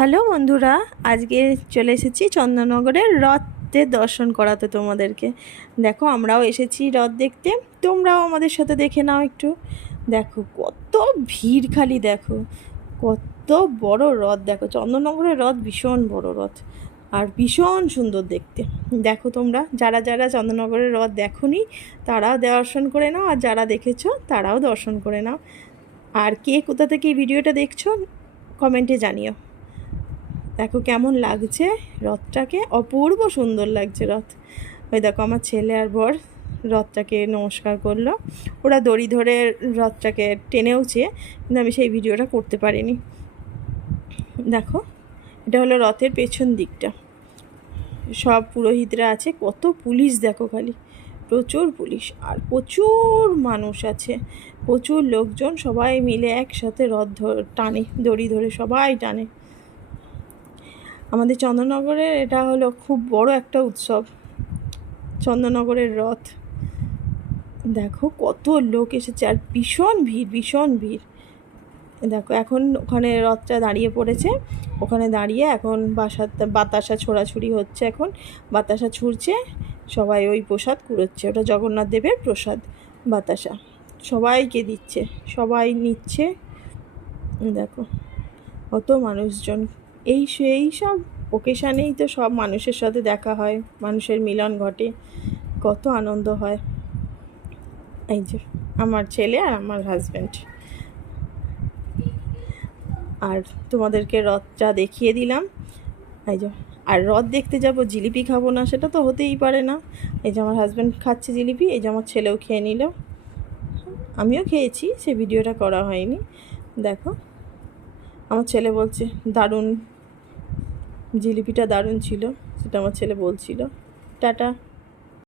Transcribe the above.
Hello বন্ধুরা, আজকে চলে এসেছি চন্দননগরের রথের দর্শন করাতে তোমাদেরকে। দেখো, আমরাও এসেছি রথ দেখতে, তোমরাও আমাদের সাথে দেখে নাও একটু। দেখো কত ভিড়, খালি দেখো কত বড় রথ। দেখো, চন্দননগরের রথ ভীষণ বড় রথ আর ভীষণ সুন্দর দেখতে। দেখো, তোমরা যারা যারা চন্দননগরের রথ দেখোনি তারাও দর্শন করে নাও, আর যারা দেখেছো তারাও দর্শন করে নাও। আর কে কোথা থেকে এই ভিডিওটা দেখছো কমেন্টে জানিও। দেখো কেমন লাগছে রথটাকে, অপূর্ব সুন্দর লাগছে রথ। ওই দেখো, আমার ছেলে আর বর রথটাকে নমস্কার করলো। ওরা দড়ি ধরে রথটাকে টেনেওছে, কিন্তু আমি সেই ভিডিওটা করতে পারিনি। দেখো, এটা হলো রথের পেছন দিকটা। সব পুরোহিতরা আছে, কত পুলিশ দেখো, খালি প্রচুর পুলিশ আর প্রচুর মানুষ আছে, প্রচুর লোকজন, সবাই মিলে একসাথে রথ টানে, দড়ি ধরে সবাই টানে। আমাদের চন্দননগরের এটা হলো খুব বড় একটা উৎসব, চন্দননগরের রথ। দেখো কত লোক এসেছে আর ভীষণ ভিড়, ভীষণ ভিড়। দেখো, এখন ওখানে রথটা দাঁড়িয়ে পড়েছে, ওখানে দাঁড়িয়ে এখন বাতাসা ছোড়াছুড়ি হচ্ছে। এখন বাতাসা ছুড়ছে, সবাই ওই প্রসাদ কুড়োচ্ছে, ওটা জগন্নাথ দেবের প্রসাদ বাতাসা, সবাইকে দিচ্ছে, সবাই নিচ্ছে। দেখো কত মানুষজন, সেই সব ওকেশানেই তো সব মানুষের সাথে দেখা হয়, মানুষের মিলন ঘটে, কত আনন্দ হয়। এই যে আমার ছেলে আর আমার হাজব্যান্ড। আর তোমাদেরকে রথটা দেখিয়ে দিলাম। এই যে, আর রথ দেখতে যাব, জিলিপি খাবো না সেটা তো হতেই পারে না। এই যে আমার হাজব্যান্ড খাচ্ছে জিলিপি, এই যে আমার ছেলেও খেয়ে নিল, আমিও খেয়েছি, সে ভিডিওটা করা হয়নি। দেখো, আমার ছেলে বলছে দারুণ, জিলিপিটা দারুণ ছিল, সেটা আমার ছেলে বলছিল। টাটা।